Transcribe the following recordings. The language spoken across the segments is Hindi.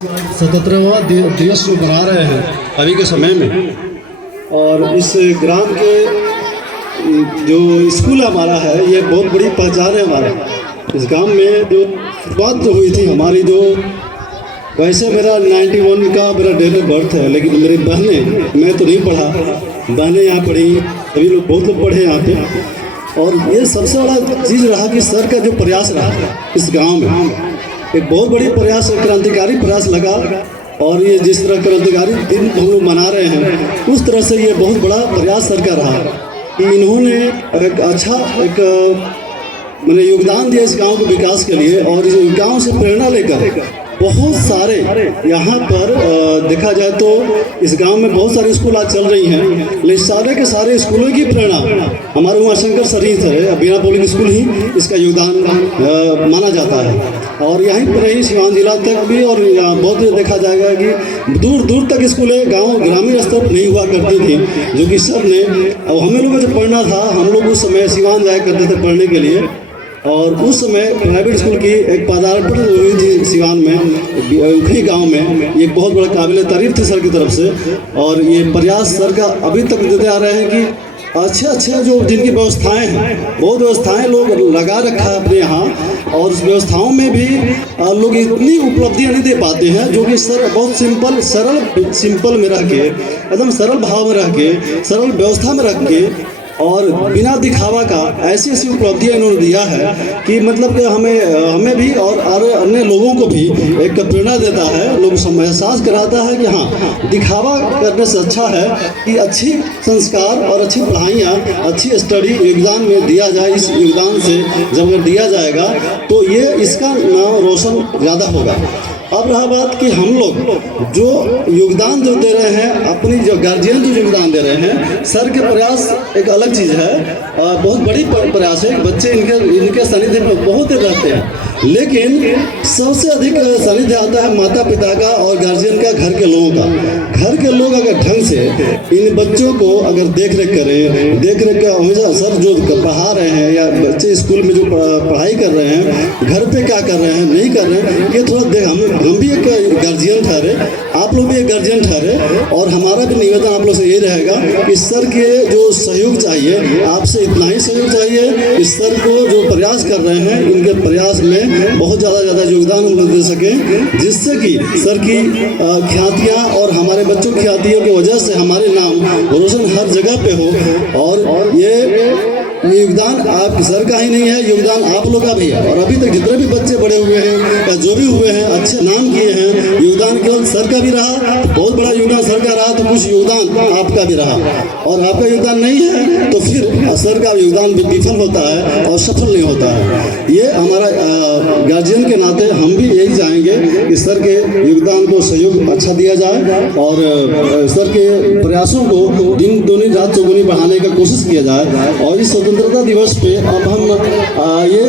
77वां दिवस को मना रहे हैं अभी के समय में। और इस ग्राम के जो स्कूल हमारा है ये बहुत बड़ी पहचान है हमारा। इस गांव में जो शुरुआत जो हुई थी हमारी, जो वैसे मेरा 91 का मेरा डेट ऑफ बर्थ है, लेकिन मेरी बहनें, मैं तो नहीं पढ़ा, बहनें यहाँ पढ़ी, सभी लोग बहुत लोग पढ़े यहाँ पे। और ये सबसे बड़ा चीज़ रहा कि सर का जो प्रयास रहा इस गांव में, एक बहुत बड़ी प्रयास, क्रांतिकारी प्रयास लगा। और ये जिस तरह क्रांतिकारी दिन हम लोग मना रहे हैं, उस तरह से ये बहुत बड़ा प्रयास सर का रहा कि इन्होंने एक अच्छा मैंने योगदान दिया इस गांव के विकास के लिए। और इस गांव से प्रेरणा लेकर बहुत सारे यहाँ पर देखा जाए तो इस गांव में बहुत सारे स्कूल आज चल रही हैं, लेकिन सारे के सारे स्कूलों की प्रेरणा हमारे उमाशंकर सर ही थे। बीना पब्लिक स्कूल ही इसका योगदान माना जाता है। और यहीं पर ही सिवान जिला तक भी, और बहुत देखा जाएगा कि दूर दूर तक स्कूलें गांव ग्रामीण स्तर पर नहीं हुआ करती थी, जो कि सर ने, और हमें लोगों को जब पढ़ना था, हम लोग उस समय सिवान जाया करते थे पढ़ने के लिए। और उस समय प्राइवेट स्कूल की एक पदार्पण हुई थी सिवान में, उखी गांव में। ये बहुत बड़ा काबिल तारीफ थी सर की तरफ से। और ये प्रयास सर का अभी तक देते आ रहे हैं कि अच्छे जो जिनकी व्यवस्थाएं हैं, बहुत व्यवस्थाएं लोग लगा रखा है अपने यहाँ। और उस व्यवस्थाओं में भी लोग इतनी उपलब्धियां नहीं दे पाते हैं, जो कि सर बहुत सिंपल में रह के, एकदम सरल भाव में रह के, सरल व्यवस्था में रख के, और बिना दिखावा का ऐसी ऐसी उपलब्धियां इन्होंने दिया है कि मतलब कि हमें भी और अन्य लोगों को भी एक प्रेरणा देता है, लोग एहसास कराता है कि हाँ, दिखावा करने से अच्छा है कि अच्छी संस्कार और अच्छी पढ़ाइयाँ, अच्छी स्टडी योगदान में दिया जाए। इस योगदान से जब अगर दिया जाएगा तो ये इसका नाम रोशन ज़्यादा होगा। अब रहा बात कि हम लोग जो योगदान जो दे रहे हैं, अपनी जो गार्जियन जो योगदान दे रहे हैं, सर के प्रयास एक अलग चीज़ है, बहुत बड़ी प्रयास है। बच्चे इनके सानिध्य में बहुत रहते हैं, लेकिन सबसे अधिक सानिध्य आता है माता पिता का और गार्जियन का, घर के लोगों का। घर के लोग अगर ढंग से इन बच्चों को अगर देख रेख करें, देख रेख का हमेशा सर जो पढ़ा रहे हैं या बच्चे स्कूल में जो पढ़ाई कर रहे हैं, घर पे क्या कर रहे हैं, नहीं कर रहे हैं, ये थोड़ा देख। हम भी एक गार्जियन ठहरे, आप लोग भी एक गार्जियन ठहरे, और हमारा भी निवेदन आप लोग से यही रहेगा कि सर के जो सहयोग चाहिए, आपसे इतना ही सहयोग चाहिए कि सर को जो प्रयास कर रहे हैं, इनके प्रयास में बहुत ज़्यादा योगदान हम लोग दे सकें, जिससे कि सर की ख्यातियाँ और हमारे बच्चों की ख्यातियों की वजह से हमारे नाम रोशन हर जगह पे हो। और ये योगदान आप सर का ही नहीं है, योगदान आप लोग का भी है। और अभी तक जितने भी बच्चे बड़े हुए हैं या जो भी हुए हैं, अच्छे नाम किए हैं, योगदान केवल सर का भी रहा, बहुत बड़ा योगदान सर का रहा, तो कुछ योगदान आपका भी रहा। और आपका योगदान नहीं है तो फिर सर का योगदान विफल होता है और सफल नहीं होता है। ये हमारा गार्जियन के नाते हम भी यही चाहेंगे कि सर के योगदान को सहयोग अच्छा दिया जाए, और सर के प्रयासों को दिन दूनी रात चौगुनी बढ़ाने का कोशिश किया जाए। और इस स्वतंत्रता दिवस पे अब हम ये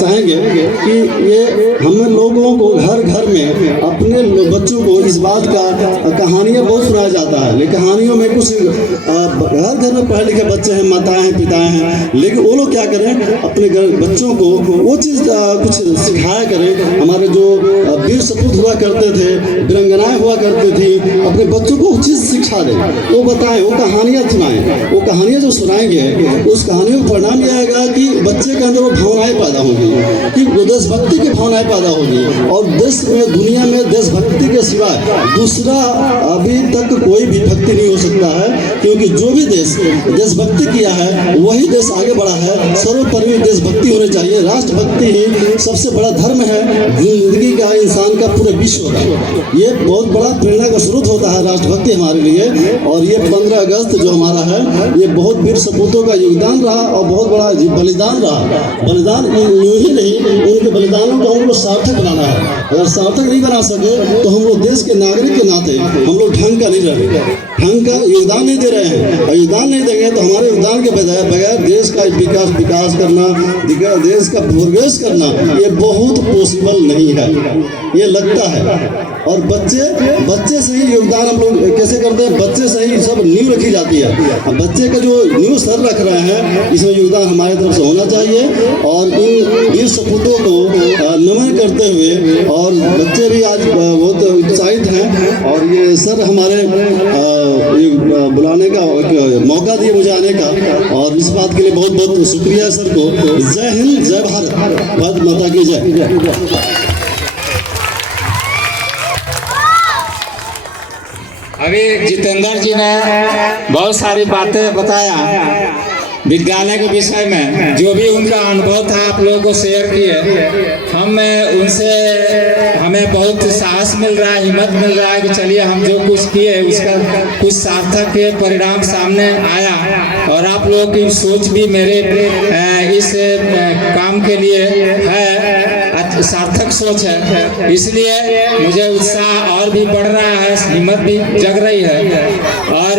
चाहेंगे कि ये हम लोगों को घर घर में अपने बच्चों को इस बात का, कहानियाँ बहुत सुनाया जाता है, लेकिन कहानियों में कुछ घर घर में पढ़े लिखे बच्चे हैं, माताएं हैं, पिताएं हैं, लेकिन वो लोग क्या करें, अपने बच्चों को वो चीज़ कुछ सिखाया करें। हमारे जो वीर सपूत हुआ करते थे, वीरंगनाएं हुआ करती थी, अपने बच्चों को वो चीज़ सिखा दें, वो बताएं, वो कहानियाँ सुनाएं। वो कहानियाँ जो सुनाएंगे, उस कहानियों का परिणाम यह आएगा कि बच्चे के अंदर वो भावनाएं पैदा होंगी, कि देशभक्ति की भावनाएं पैदा होगी। और देश में, दुनिया में देशभक्ति के सिवाय दूसरा अभी तक कोई भी भक्ति नहीं हो सकता है, क्योंकि जो भी देशभक्ति किया है वही देश आगे बढ़ा है। सर्वोपरि देशभक्ति होनी चाहिए। राष्ट्रभक्ति ही सबसे बड़ा धर्म है जिंदगी का, इंसान का, पूरे विश्व का। ये बहुत बड़ा प्रेरणा का स्रोत होता है राष्ट्रभक्ति हमारे लिए। और ये 15 अगस्त जो हमारा है, ये बहुत वीर सपूतों का योगदान रहा और बहुत बड़ा बलिदान रहा। बलिदान यूँ ही नहीं, उनके बलिदानों को हम लोग सार्थक बनाना है। अगर सार्थक नहीं बना सके तो हम लोग देश के नागरिक के नाते हम लोग ढंग का नहीं रहे, ढंग का योगदान नहीं दे रहे हैं। और योगदान नहीं देंगे तो हमारे योगदान के बगैर देश का विकास करना, देश का प्रोग्रेस करना, ये बहुत पॉसिबल नहीं है। ये लगता है। और बच्चे से ही योगदान हम लोग कैसे करते हैं, बच्चे से ही सब नींव रखी जाती है। अब बच्चे का जो नींव सर रख रहे हैं, इसमें योगदान हमारी तरफ से होना चाहिए। और इन वीर सपूतों को नमन करते हुए, और बच्चे भी आज बहुत उत्साहित हैं, और ये सर हमारे बुलाने का मौका दिए मुझे आने का, और इस बात के लिए बहुत बहुत शुक्रिया सर को। जय हिंद, जय भारत, भारत माता की जय। अभी जितेंद्र जी ने बहुत सारी बातें बताया विद्यालय के विषय में, जो भी उनका अनुभव था आप लोगों को शेयर किए। हमें बहुत साहस मिल रहा है, हिम्मत मिल रहा है कि चलिए हम जो कुछ किए उसका कुछ सार्थक के परिणाम सामने आया, और आप लोगों की सोच भी मेरे इस काम के लिए है, सार्थक सोच है। इसलिए मुझे उत्साह और भी बढ़ रहा है, हिम्मत भी जग रही है। और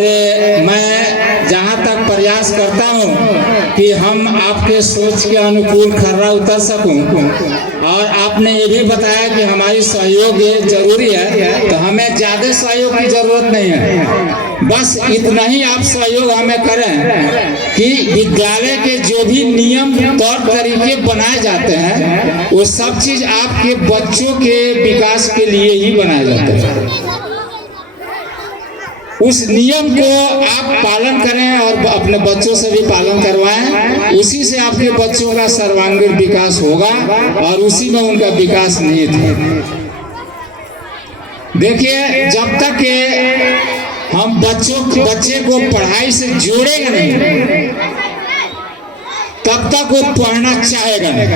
मैं जहाँ तक प्रयास करता हूँ कि हम आपके सोच के अनुकूल खर्रा उतर सकूं, और आपने ये भी बताया कि हमारी सहयोग जरूरी है, तो हमें ज़्यादा सहयोग की जरूरत नहीं है। बस इतना ही आप सहयोग हमें करें कि विद्यालय के जो भी नियम तौर तरीके बनाए जाते हैं, वो सब चीज़ आपके बच्चों के विकास के लिए ही बनाए जाते हैं। उस नियम को आप पालन करें और अपने बच्चों से भी पालन करवाएं। उसी से आपके बच्चों का सर्वांगीण विकास होगा, और उसी में उनका विकास निहित है। देखिए, जब तक हम बच्चे को पढ़ाई से जोड़ेंगे नहीं, तब तक वो पढ़ना चाहेगा नहीं।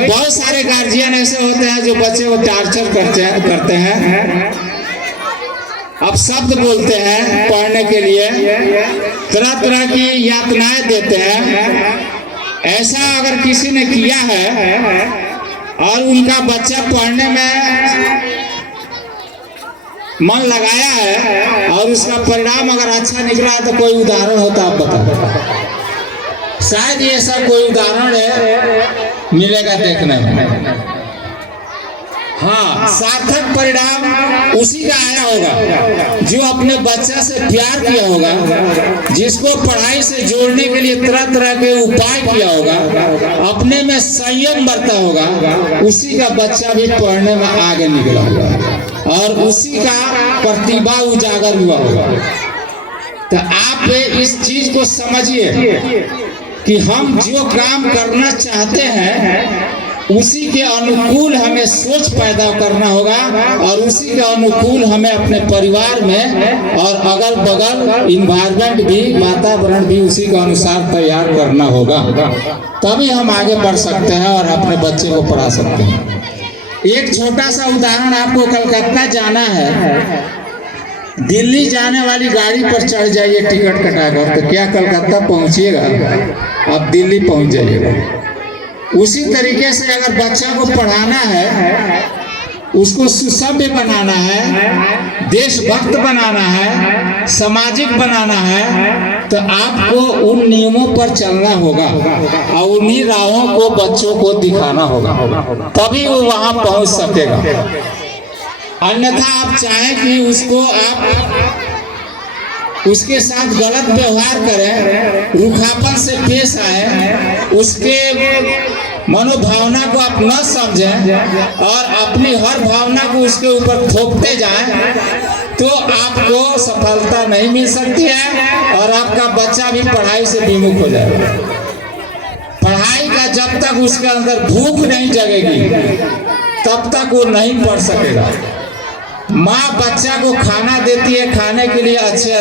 बहुत सारे गार्जियन ऐसे होते हैं जो बच्चे को टार्चर करते हैं, अब शब्द बोलते हैं पढ़ने के लिए, तरह तरह की यातनाएं देते हैं। ऐसा अगर किसी ने किया है और उनका बच्चा पढ़ने में मन लगाया है और उसका परिणाम अगर अच्छा निकला है, तो कोई उदाहरण होता आप बताओ। शायद ये ऐसा कोई उदाहरण है मिलेगा देखने में। हाँ, सार्थक परिणाम उसी का आया होगा जो अपने बच्चा से प्यार किया होगा, जिसको पढ़ाई से जोड़ने के लिए तरह तरह के उपाय किया होगा, अपने में संयम बरता होगा, उसी का बच्चा भी पढ़ने में आगे निकला होगा और उसी का प्रतिभा उजागर हुआ होगा। तो आप इस चीज को समझिए कि हम जो काम करना चाहते हैं उसी के अनुकूल हमें सोच पैदा करना होगा, और उसी के अनुकूल हमें अपने परिवार में और अगल बगल इन्वायरमेंट भी, वातावरण भी उसी के अनुसार तैयार करना होगा। तभी हम आगे बढ़ सकते हैं और अपने बच्चे को पढ़ा सकते हैं। एक छोटा सा उदाहरण, आपको कलकत्ता जाना है, दिल्ली जाने वाली गाड़ी पर चढ़ जाइए टिकट कटाकर, तो क्या कलकत्ता पहुंचिएगा? आप दिल्ली पहुंच जाइएगा। उसी तरीके से अगर बच्चा को पढ़ाना है, उसको सुसभ्य बनाना है, देशभक्त बनाना है, सामाजिक बनाना है, तो आपको उन नियमों पर चलना होगा और उन्हीं राहों को बच्चों को दिखाना होगा, तभी वो वहां पहुंच सकेगा। अन्यथा आप चाहें कि उसके साथ गलत व्यवहार करें, रूखापन से पेश आए, उसके मनोभावना को आप न समझें और अपनी हर भावना को उसके ऊपर थोपते जाएं, तो आपको सफलता नहीं मिल सकती है और आपका बच्चा भी पढ़ाई से विमुख हो जाएगा। पढ़ाई का जब तक उसके अंदर भूख नहीं जगेगी, तब तक वो नहीं पढ़ सकेगा। माँ बच्चा को खाना देती है खाने के लिए अच्छे,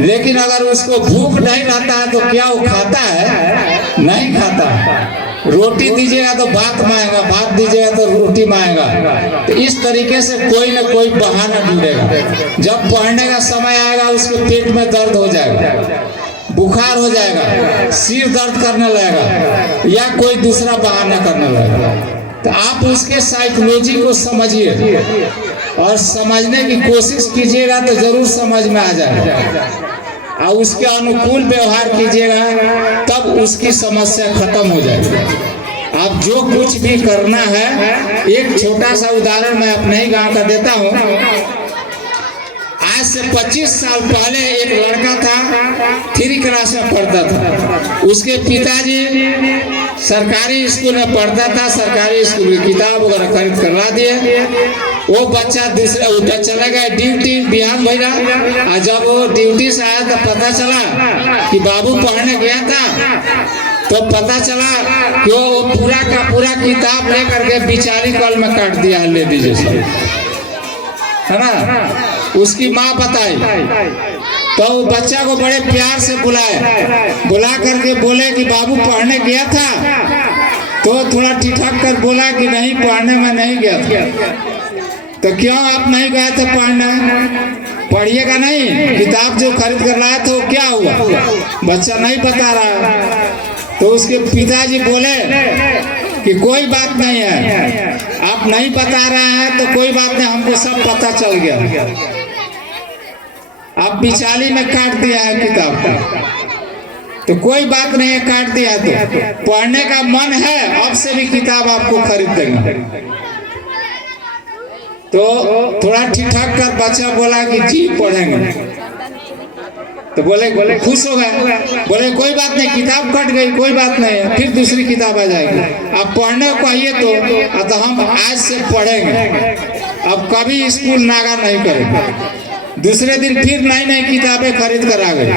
लेकिन अगर उसको भूख नहीं रहता है तो क्या वो खाता है? नहीं खाता। रोटी दीजिएगा तो भात मांगेगा, भात दीजिएगा तो रोटी मांगेगा। तो इस तरीके से कोई ना कोई बहाना ढूंढेगा। जब पढ़ने का समय आएगा उसके पेट में दर्द हो जाएगा, बुखार हो जाएगा, सिर दर्द करने लगेगा या कोई दूसरा बहाना करने लगेगा। तो आप उसके साइकोलॉजी को समझिए और समझने की कोशिश कीजिएगा तो जरूर समझ में आ जाएगा और उसके अनुकूल व्यवहार कीजिएगा, तब उसकी समस्या खत्म हो जाएगी। अब जो कुछ भी करना है, एक छोटा सा उदाहरण मैं अपने ही गांव का देता हूँ। आज से 25 साल पहले एक लड़का था, 3 क्लास में पढ़ता था। उसके पिताजी सरकारी स्कूल में पढ़ता था, सरकारी स्कूल की किताब वगैरह खरीद करवा दिए। वो बच्चा दूसरे उधर चला गया ड्यूटी, बिहार भेजा। और जब वो ड्यूटी से आया तो पता चला कि बाबू पढ़ने गया था, तो पता चला कि वो पूरा का पूरा किताब लेकर के बिचारी कल में काट दिया है। ले दीजिए सब, है ना। उसकी माँ बताई तो वो बच्चा को बड़े प्यार से बुला करके बोले कि बाबू पढ़ने गया था, तो थोड़ा ठिठक कर बोला कि नहीं, पढ़ने में नहीं गया था। तो क्यों आप नहीं गए थे पढ़ने? पढ़िएगा नहीं, किताब जो खरीद कर लाए थे वो क्या हुआ? बच्चा नहीं बता रहा। तो उसके पिताजी बोले कि कोई बात नहीं है, आप नहीं बता रहे हैं तो कोई बात नहीं, हमको सब पता चल गया। आप बिचाली में काट दिया है किताब का, तो कोई बात नहीं है, काट दिया तो पढ़ने का मन है, अब से भी किताब आपको खरीद देंगे। तो थोड़ा ठिठक कर बच्चा बोला कि जी पढ़ेंगे। तो बोले खुश हो गए, बोले कोई बात नहीं, किताब कट गई, कोई बात नहीं है, फिर दूसरी किताब आ जाएगी। अब पढ़ने को कहिए तो हम आज से पढ़ेंगे, अब कभी स्कूल नागा नहीं करेंगे। दूसरे दिन फिर नई नई किताबें खरीद कर आ गए।